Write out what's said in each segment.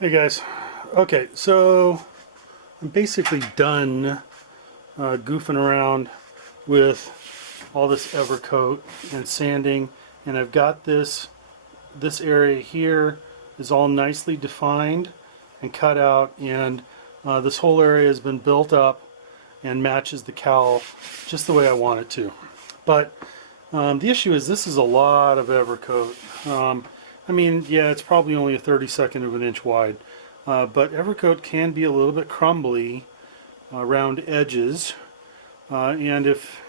Hey guys, okay, so I'm basically done goofing around with all this Evercoat and sanding, and I've got this area here is all nicely defined and cut out, and this whole area has been built up and matches the cowl just the way I want it to. But the issue is this is a lot of Evercoat. I mean, yeah, it's probably only a 32nd of an inch wide, but Evercoat can be a little bit crumbly around edges, and if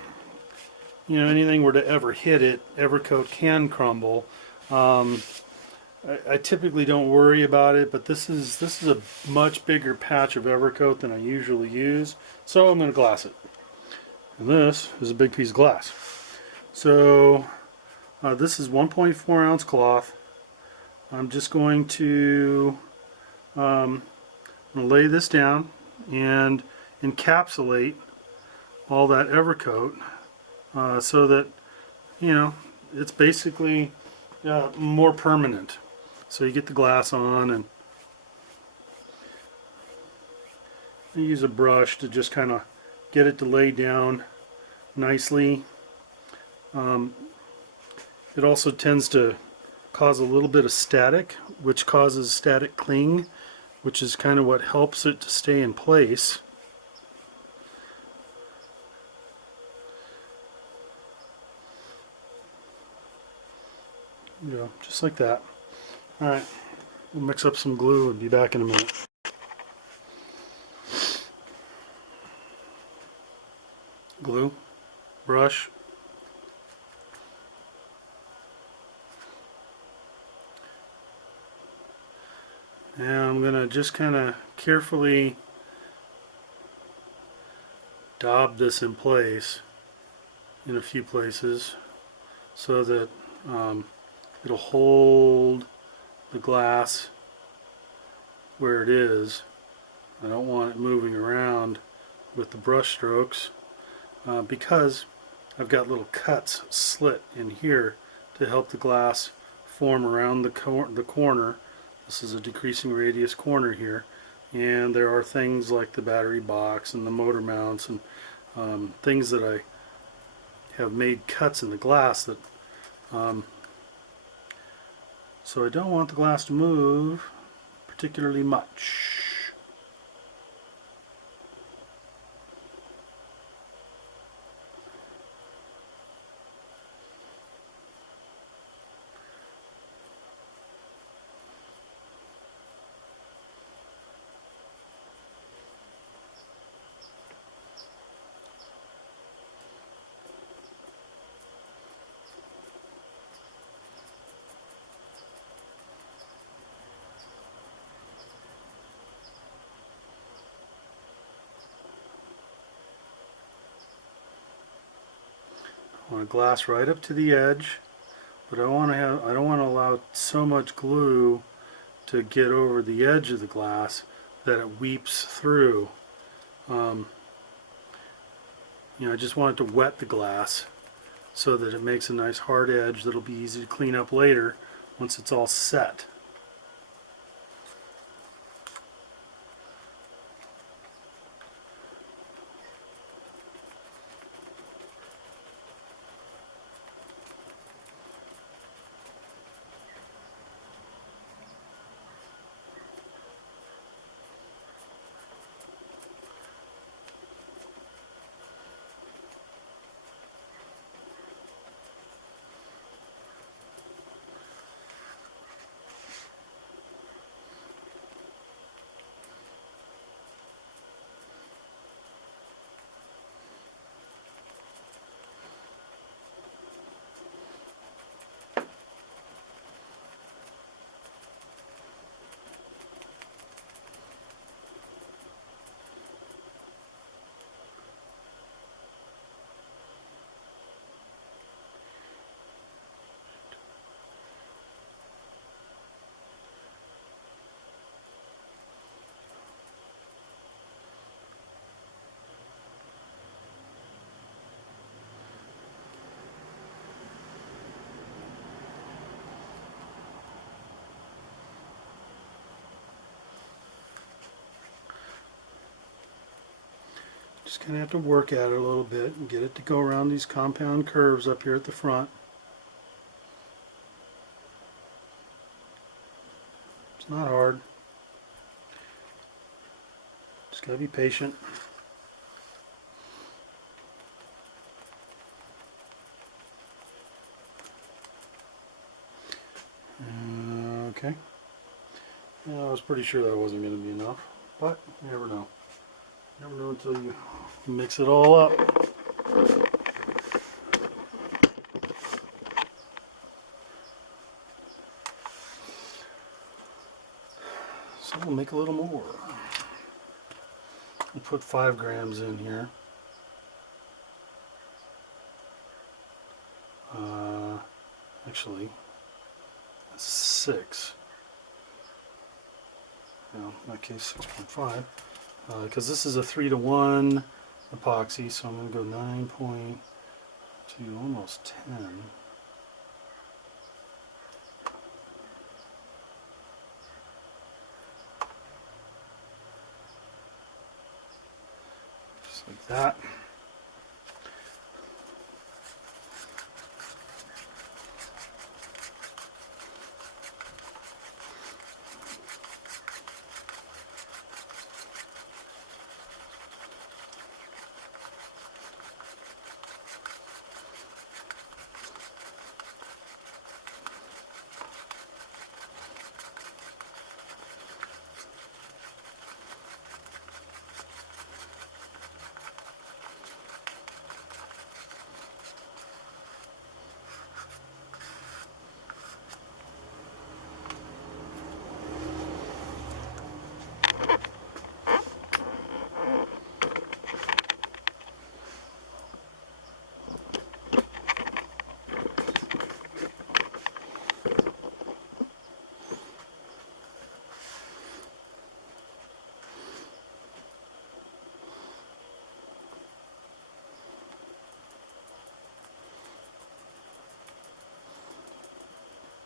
anything were to ever hit it, Evercoat can crumble. Um, I typically don't worry about it, but this is a much bigger patch of Evercoat than I usually use, so I'm going to glass it. And this is a big piece of glass. So this is 1.4 ounce cloth. I'm just going to lay this down and encapsulate all that Evercoat so that it's basically more permanent. So you get the glass on, and you use a brush to just kind of get it to lay down nicely. It also tends to cause a little bit of static, which causes static cling, which is kind of what helps it to stay in place. Just like that. Alright, we'll mix up some glue and be back in a minute. Glue, brush, and I'm going to just kind of carefully dab this in place in a few places so that it'll hold the glass where it is. I don't want it moving around with the brush strokes because I've got little cuts slit in here to help the glass form around the corner. This is a decreasing radius corner here, and there are things like the battery box and the motor mounts and things that I have made cuts in the glass that so I don't want the glass to move particularly much. I want to glass right up to the edge, but I don't want to allow so much glue to get over the edge of the glass that it weeps through. Um, I just want it to wet the glass so that it makes a nice hard edge that'll be easy to clean up later once it's all set. Just kind of have to work at it a little bit and get it to go around these compound curves up here at the front. It's not hard. Just gotta be patient. Okay. Yeah, I was pretty sure that wasn't going to be enough, but you never know. You never know until you mix it all up. So we'll make a little more. We'll put 5 grams in here. Actually, 6. No, in that case 6.5. Because this is a 3-to-1 epoxy, so I'm going to go 9.2, almost 10. Just like that.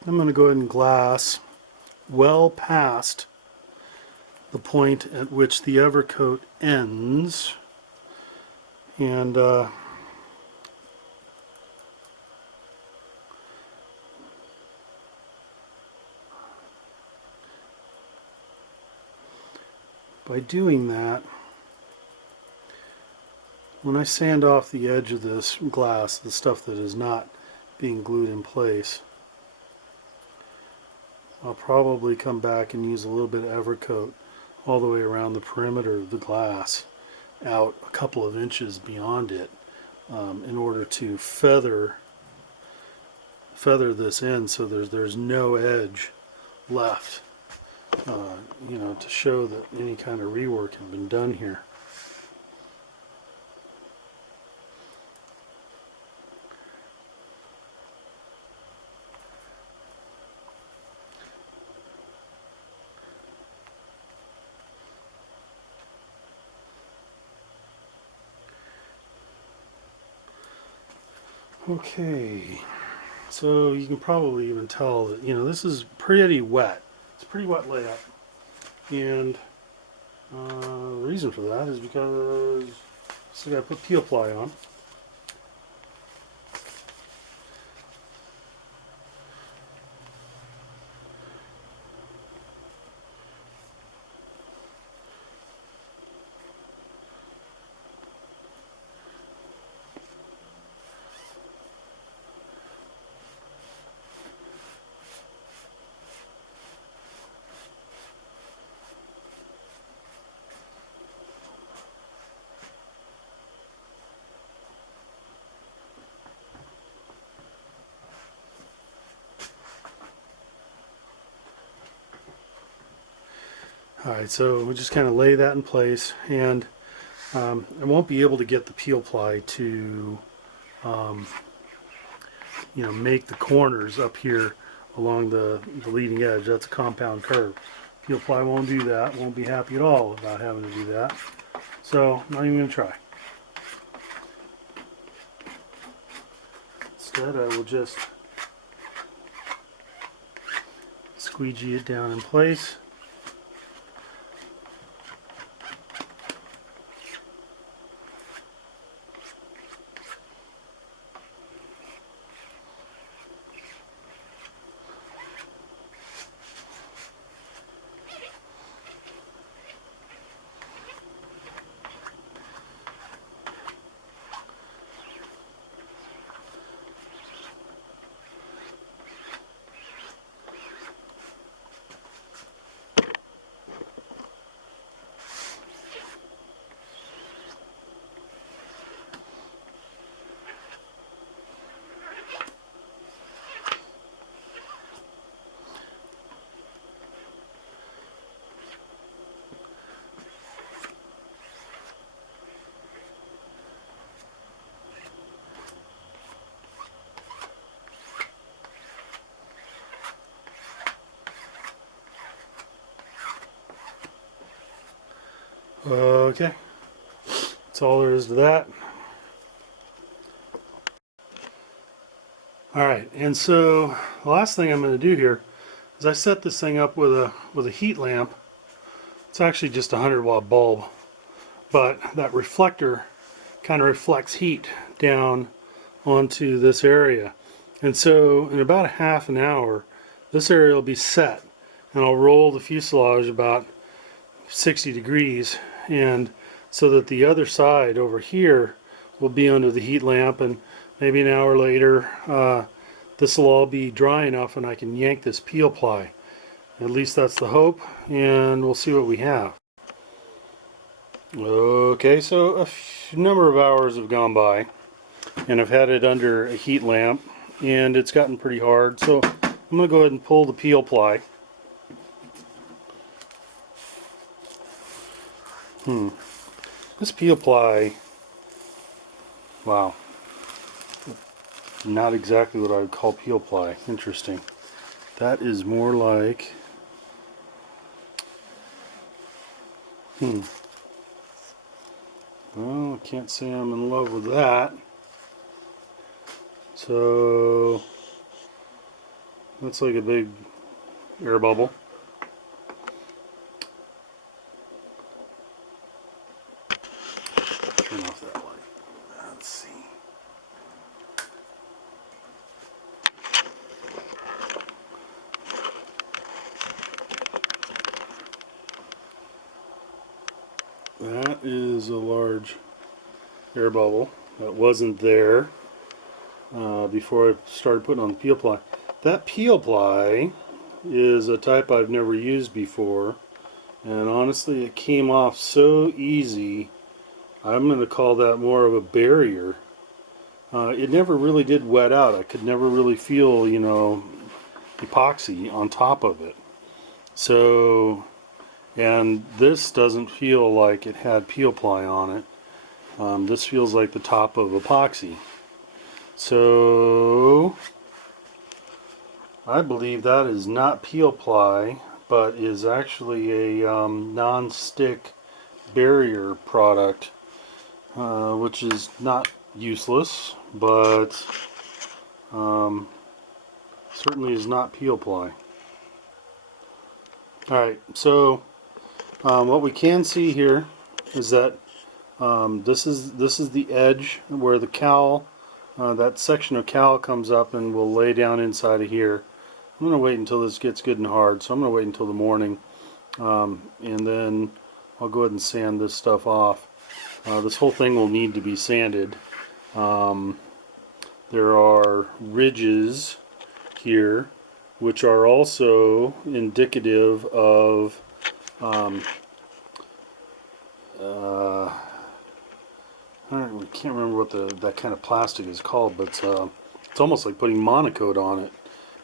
I'm going to go ahead and glass well past the point at which the Evercoat ends, and by doing that, when I sand off the edge of this glass, the stuff that is not being glued in place, I'll probably come back and use a little bit of Evercoat all the way around the perimeter of the glass, out a couple of inches beyond it, in order to feather this in so there's no edge left, you know, to show that any kind of rework had been done here. Okay, so you can probably even tell that, you know, this is pretty wet. It's a pretty wet layup, and the reason for that is because I got to put peel ply on. Alright, so we just kind of lay that in place, and I won't be able to get the peel ply to you know, make the corners up here along the leading edge. That's a compound curve. Peel ply won't do that. Won't be happy at all about having to do that. So I'm not even going to try. Instead, I will just squeegee it down in place. Okay, that's all there is to that. Alright, and so the last thing I'm going to do here is I set this thing up with a heat lamp. It's actually just a 100-watt bulb, but that reflector kind of reflects heat down onto this area. And so in about a half an hour, this area will be set, and I'll roll the fuselage about 60 degrees, and so that the other side over here will be under the heat lamp, and maybe an hour later this will all be dry enough and I can yank this peel ply. At least that's the hope, and we'll see what we have. Okay, so a number of hours have gone by, and I've had it under a heat lamp, and it's gotten pretty hard, so I'm going to go ahead and pull the peel ply. This peel ply, wow, not exactly what I would call peel ply. Interesting. That is more like, well, I can't say I'm in love with that. So that's like a big air bubble. Turn off that light. Let's see. That is a large air bubble that wasn't there before I started putting on the peel ply. That peel ply is a type I've never used before, and honestly it came off so easy. I'm going to call that more of a barrier. It never really did wet out. I could never really feel, you know, epoxy on top of it. So, and this doesn't feel like it had peel ply on it. This feels like the top of epoxy. So I believe that is not peel ply, but is actually a non-stick barrier product, which is not useless, but certainly is not peel ply. Alright, so what we can see here is that this is the edge where the cowl, that section of cowl comes up and will lay down inside of here. I'm going to wait until this gets good and hard, so I'm going to wait until the morning, and then I'll go ahead and sand this stuff off. This whole thing will need to be sanded. There are ridges here which are also indicative of I can't remember what that kind of plastic is called, but it's almost like putting Monocoat on it.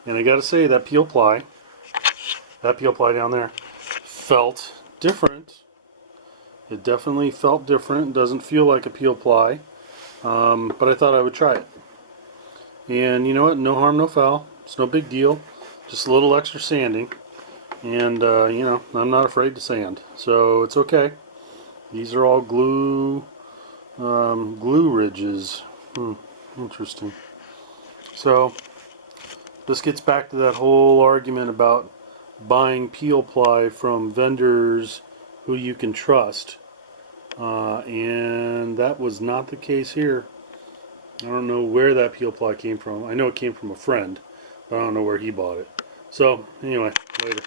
And I gotta say, that peel ply down there felt different. It definitely felt different. It doesn't feel like a peel ply, but I thought I would try it. And you know what? No harm, no foul. It's no big deal. Just a little extra sanding. And you know, I'm not afraid to sand, so it's okay. These are all glue ridges. Interesting. So this gets back to that whole argument about buying peel ply from vendors who you can trust, and that was not the case here. I don't know where that peel ply came from. I know it came from a friend, but I don't know where he bought it. So anyway, later.